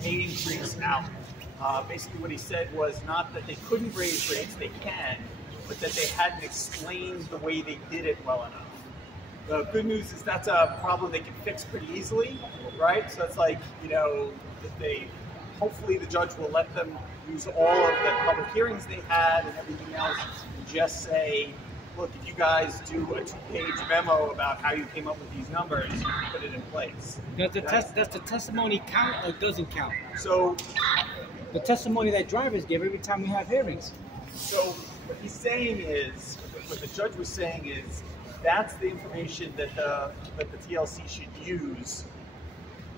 pay increase out. Basically what he said was not that they couldn't raise rates, they can, but that they hadn't explained the way they did it well enough. The good news is that's a problem they can fix pretty easily, right? So it's like, that hopefully the judge will let them use all of the public hearings they had and everything else and just say, look, if you guys do a 2-page memo about how you came up with these numbers, you can put it in place. Does the testimony count or doesn't count? So the testimony that drivers give every time we have hearings. So what he's saying is, what the judge was saying is, that's the information that the TLC should use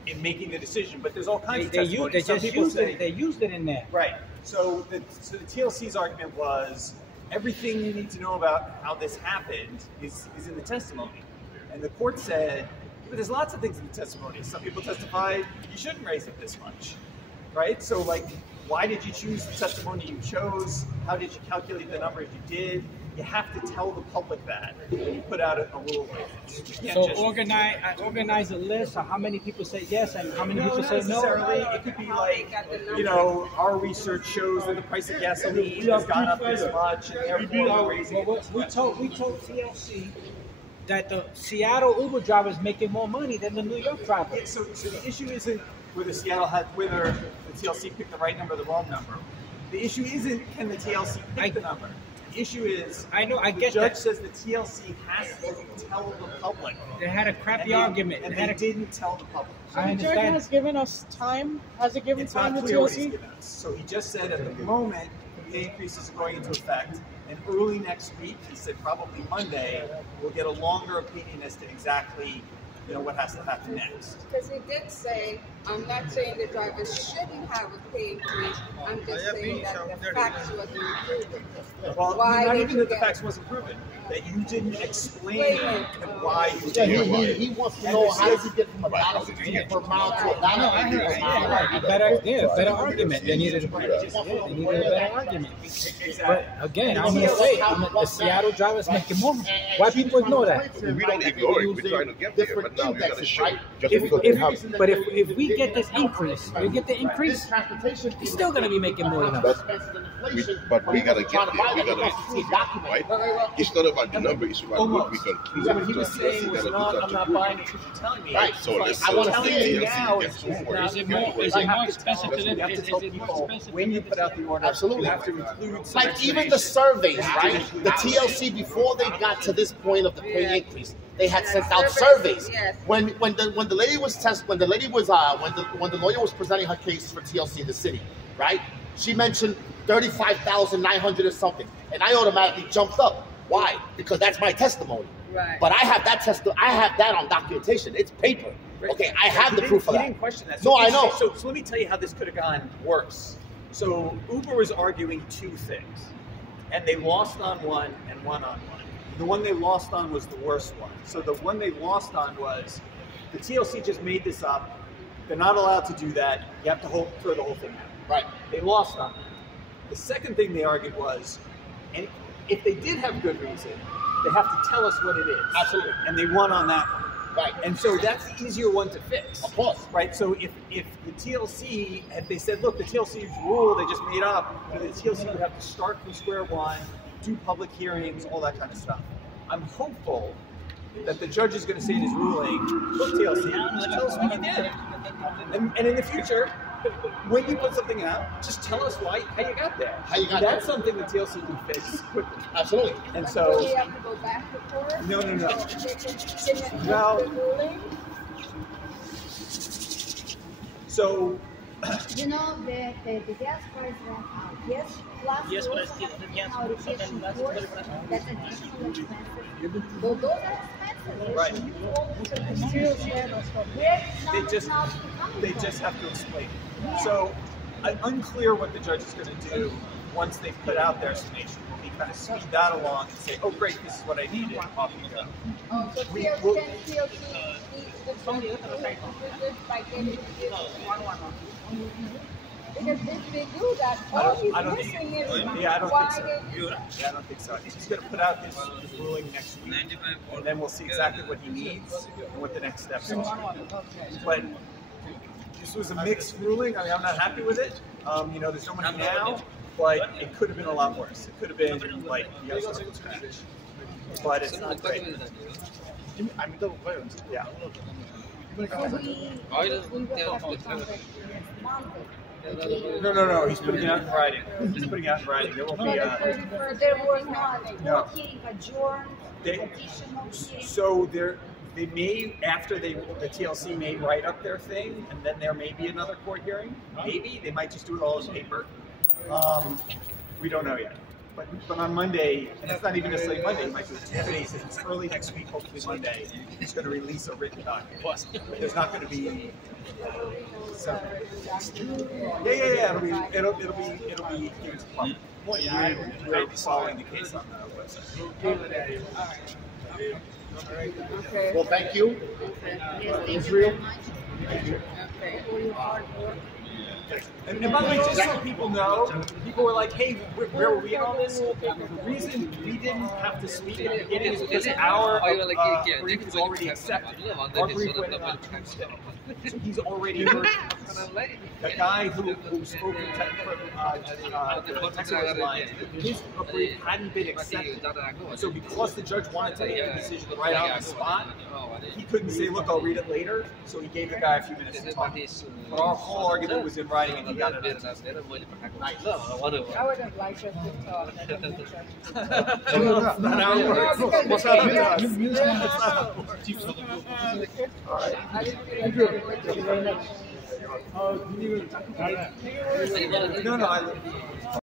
in making the decision. But there's all kinds of testimony. They used it in there. Right. So the TLC's argument was, everything you need to know about how this happened is in the testimony. And the court said, but there's lots of things in the testimony. Some people testified you shouldn't raise it this much, right? So like, why did you choose the testimony you chose? How did you calculate the numbers you did? You have to tell the public that when you put out a rule like this. So organize a list of how many people say yes and how many people say no? Necessarily. It could be like, our research shows that the price of gasoline has gone up this much, and therefore we're raising it this much. We told TLC that the Seattle Uber driver is making more money than the New York driver. Yeah, so the issue isn't whether the TLC picked the right number or the wrong number. The issue isn't can the TLC pick the number. The issue is, the judge says the TLC has to tell the public. They had a crappy argument. And they didn't tell the public. So the judge has given us time? Has it given time to TLC? So he just said at the moment, the pay increases are going into effect. And early next week, he said probably Monday, we'll get a longer opinion as to exactly what has to happen next. Because he did say, I'm not saying the drivers shouldn't have a pay increase, I'm just saying that the facts wasn't proven. Well, not even that the facts wasn't proven, that you didn't explain why you did it. He wants to know how does he get from $1.60 per mile to $1 better argument. They needed a better argument. But again, I'm going to say, the Seattle drivers making more. Why people ignore that? We don't ignore it. We're trying to get there, but now we're going to show. But if we get this increase, he's still going to be making more than us. But we got to get there. We got to, right? It's not about the number. It's about what we can prove. So what he was saying was not, I'm not buying it because you're telling me. Right. So let's tell you TLC now and so forth. Is it more expensive to live? You have to tell people when you put out the order. Absolutely. You have to include some like even the surveys, right? The TLC, before they got to this point of the pay increase, they had sent out surveys. When the lawyer was presenting her case for TLC in the city, right? She mentioned 35,900 or something, and I automatically jumped up. Why? Because that's my testimony. Right. But I have that on documentation. It's paper. Okay, I have the proof of that. He didn't question that. No, I know. So let me tell you how this could have gone worse. So Uber was arguing two things, and they lost on one and won on one. The one they lost on was the worst one. So the one they lost on was the TLC just made this up. They're not allowed to do that. You have to throw the whole thing out. Right. They lost on that. The second thing they argued was, and if they did have good reason, they have to tell us what it is. Absolutely. And they won on that one. Right. And so that's the easier one to fix. Of course. Right. So if the TLC, if they said, look, the TLC's rule they just made up, the TLC would have to start from square one, do public hearings, all that kind of stuff. I'm hopeful that the judge is going to say in his ruling, look, TLC, tell us what you did. And in the future, when you put something out, just tell us how you got there. That's something the TLC can fix quickly. Absolutely. And so, do we have to go back to court? No. So, the gas price went up. Yes, plus we also have our education course, that's additional expenses. So those are expenses. Right. They just have to explain. So, unclear what the judge is going to do once they put out their summation. Will he kind of speed that along and say, oh great, this is what I needed, off you go. Oh, so TLC by getting because if they do that, all he's missing is I don't think so. He's going to put out his ruling next week, and then we'll see exactly what he needs and what the next steps are. But this was a mixed ruling. I mean, I'm not happy with it. You know, there's no money now, but it could have been a lot worse. It could have been like, you know, but it's not great. Yeah. No. He's putting it out in writing. He's putting it out in writing. There won't be There was no hearing adjourned. So they may, after the TLC may write up their thing, and then there may be another court hearing. Maybe they might just do it all in paper. We don't know yet. But on Monday, and it's not even necessarily Monday, it might be 2 days. It's early next week, hopefully Monday. He's going to release a written document. But there's not going to be. Yeah. It'll be here to public. We're following the case on the website. Okay. Well, thank you. Israel. And by the way, just so people know, people were like, hey, where were we in all this? The reason we didn't have to speak at the beginning is because our brief is already accepted. Our brief went on Tuesday. So he's already heard the guy who spoke from Texas Airlines, his brief hadn't been accepted. So because the judge wanted to make a decision right on the spot, he couldn't say, look, I'll read it later. So he gave the guy a few minutes to talk. But our whole argument was in writing, and he got it. I would have liked you to talk. No, I